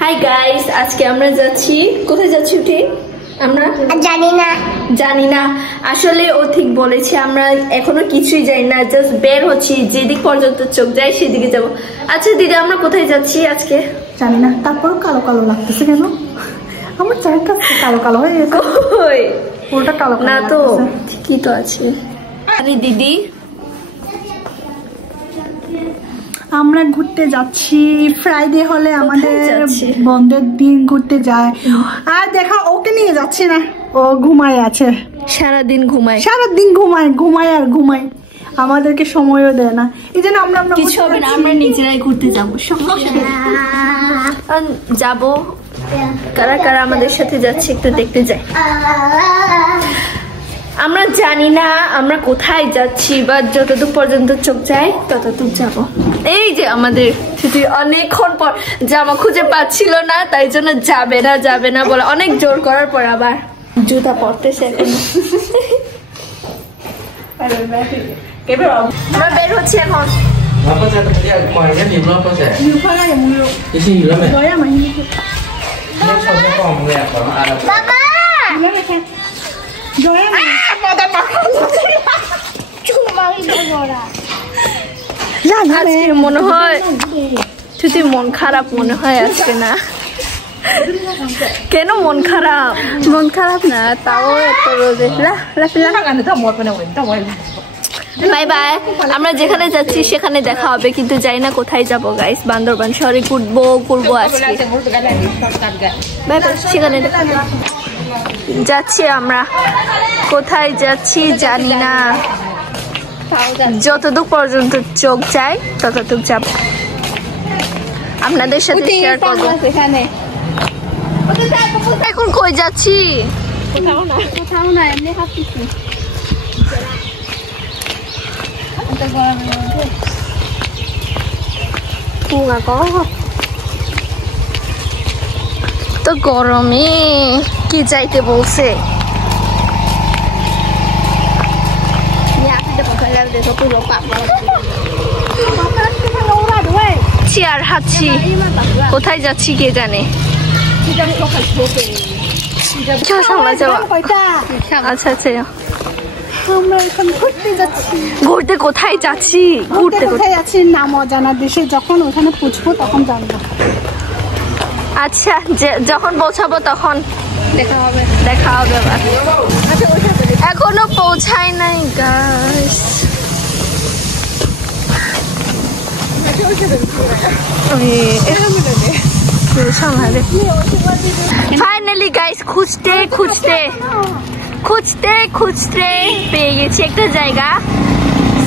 Hi guys, আজকে আমরা যাচ্ছি, কোথায় যাচ্ছি উঠে আমরা জানি না আসলে ও ঠিক বলেছে, আমরা এখনো কিছুই জানি না, জাস্ট বের হচ্ছি, যেদিক পর্যন্ত চোখ যায় সেদিকে যাব। আচ্ছা দিদি, আমরা কোথায় যাচ্ছি আজকে? জানি না, তারপর কালো কালো লাগতেছে কেন? আমার চারটা কালো কালো হয়ে গেছে। ওটা কালো না তো, ঠিকই তো আছে। আরে দিদি, আমরা ঘুরতে যাচ্ছি। ফ্রাইডে হলে আমাদের বন্ধের দিন ঘুরতে যায়। আর দেখা, ওকে নিয়ে যাচ্ছি না, ও ঘুমায় আছে, সারাদিন ঘুমায়, ঘুমায় আর ঘুমায়, আমাদেরকে সময়ও দেয় না। এই জন্য আমরা কিছু হবে না, আমরা নিজেরাই ঘুরতে যাবো, যাবো। কারা কারা আমাদের সাথে যাচ্ছে একটু দেখতে যাই। আমরা জানি না আমরা কোথায় যাচ্ছি, বা যতদূর পর্যন্ত চোখ যায় ততদূর যাব। এই যে আমাদের ছুটি, অনেকক্ষণ পর জামা খুঁজে পাচ্ছিল না, তাই জন্য যাবে না বলে অনেক জোর করার পর আবার জুতা পরতেছে। আমরা বের হচ্ছি এখন। আজকে মনে হয় ছুটি মন খারাপ মনে হয় আজকে, না কেন মন খারাপ? মন খারাপ না, তাও এত রোদে। বাই বাই, আমরা যেখানে যাচ্ছি সেখানে দেখা হবে, কিন্তু জানি না কোথায় যাবো গাইস। বান্দরবান শহরে ঘুরবো আজকে। বাই বাই, সেখানে যাচ্ছি আমরা, কোথায় যাচ্ছি জানি না, যতদূর পর্যন্ত চোখ যায় ততটুক যাব, আপনাদের সাথে শেয়ার করবো। এখন কই যাচ্ছি? কোথাও না, এমনি ভাবতেছি তো গরমে কি যাইতে বলছে। আর হাঁটছি, কোথায় যাচ্ছি কে জানে। আচ্ছা আচ্ছা, আমরা এখন ঘুরতে যাচ্ছি। ঘুরতে কোথায় যাচ্ছি? ঘুরতে কোথায় যাচ্ছি নাম অজানা দেশে, যখন ওখানে পৌঁছবো তখন জানবো। আচ্ছা, যখন পৌঁছাবো তখন দেখা হবে আবার। এখনো পৌঁছায় নাই গাইস। ফাইনালি গাইস, খুঁজতে পেয়ে গেছি একটা জায়গা,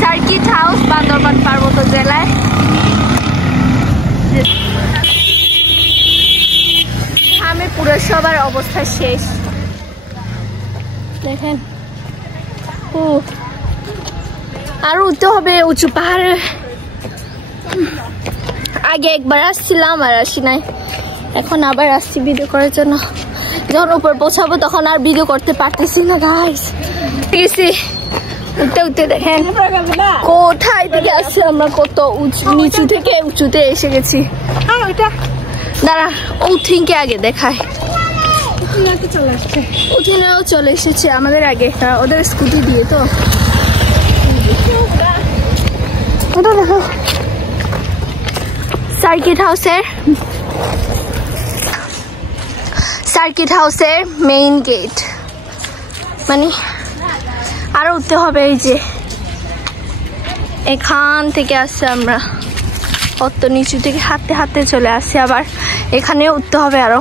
সার্কিট হাউস, বান্দরবান পার্বত্য জেলায়। আমি পুরো সবার অবস্থা শেষ দেখেন। আর উঠতে হবে উঁচু পাহাড়ে। আগে একবার আসছিলাম আর আসি নাই, এখন আবার আসছি ভিডিও করার জন্য। যখন উপর পৌঁছাবো তখন আর ভিডিও করতে পারতেছি না গাইস। গেছি উঠতে দেখেন কোথায় থেকে আসছে, আমরা কত নিচু থেকে উঁচুতে এসে গেছি। দাঁড়া, উঠিনকে আগে দেখায়। উঠিনেও চলে এসেছে আমাদের আগে, ওদের স্কুটি দিয়ে। তো ওটা দেখো, সার্কিট হাউসের মেইন গেট, মানে আরো উঠতে হবে। এই যে এখান থেকে আসছে, আমরা অত নিচু থেকে হাঁটতে চলে আসছি, আবার এখানে উঠতে হবে আরো।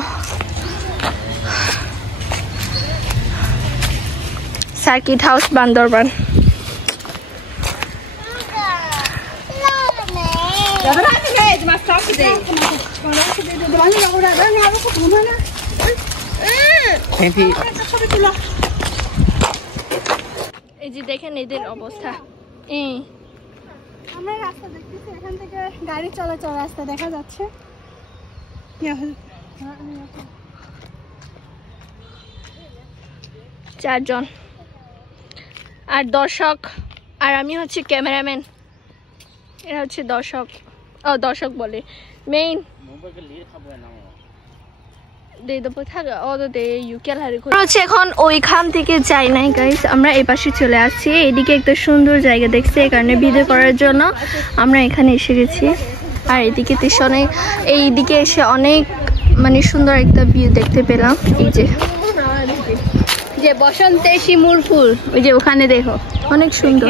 Circuit house Bandarban. এই যে দেখেন এদের অবস্থা। আমরা রাস্তা দেখতেছি, এখান থেকে গাড়ি চলাচল রাস্তা দেখা যাচ্ছে। 4 জন আর দর্শক, আর আমি হচ্ছে ক্যামেরাম্যান। এরা হচ্ছে দর্শক, দর্শক বলে মেইন। হচ্ছে এখন ওইখান থেকে যাই নাই গাইস, আমরা এই পাশে চলে আসছি। এদিকে একটা সুন্দর জায়গা দেখছি, এই কারণে ভিডিও করার জন্য আমরা এখানে এসে গেছি। আর এদিকে অনেক, এইদিকে এসে অনেক মানে সুন্দর একটা ভিউ দেখতে পেলাম। এই যে বসন্তে শিমুল ফুল, ওই যে ওখানে দেখো অনেক সুন্দর।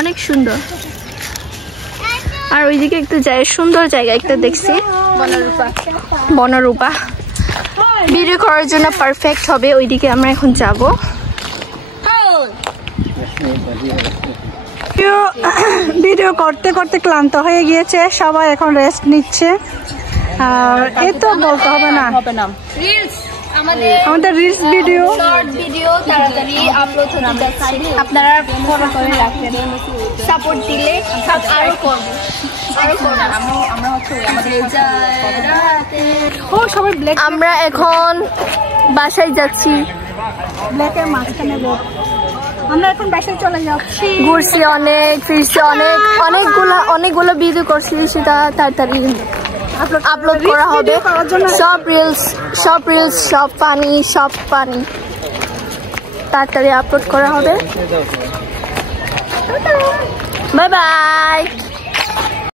অনেক সুন্দর। আর ওইদিকে একটা সুন্দর জায়গা একটা দেখছি, বনরূপা। ভিডিও করার জন্য পারফেক্ট হবে, ওইদিকে আমরা এখন যাব। ভিডিও করতে করতে ক্লান্ত হয়ে গিয়েছে, সবাই এখন রেস্ট নিচ্ছে। আর এই তো বলতে হবে না, আমাদের রিলস ভিডিও, শর্ট ভিডিও তাড়াতাড়ি আপলোড হতে যাচ্ছে। আপনারা ফলো করে রাখবেন, সাপোর্ট দিলে আরো করব। আমরা এখন বাসায় যাচ্ছি। ব্ল্যাকের মাঝখানে আমরা এখন বাসায় চলে যাচ্ছি। ঘুরছি অনেক, ফিরছি অনেক, অনেকগুলো ভিডিও করছি, সেটা তাড়াতাড়ি আপলোড করা হবে। সব রিলস সব পানি তাড়াতাড়ি আপলোড করা হবে। Bye bye.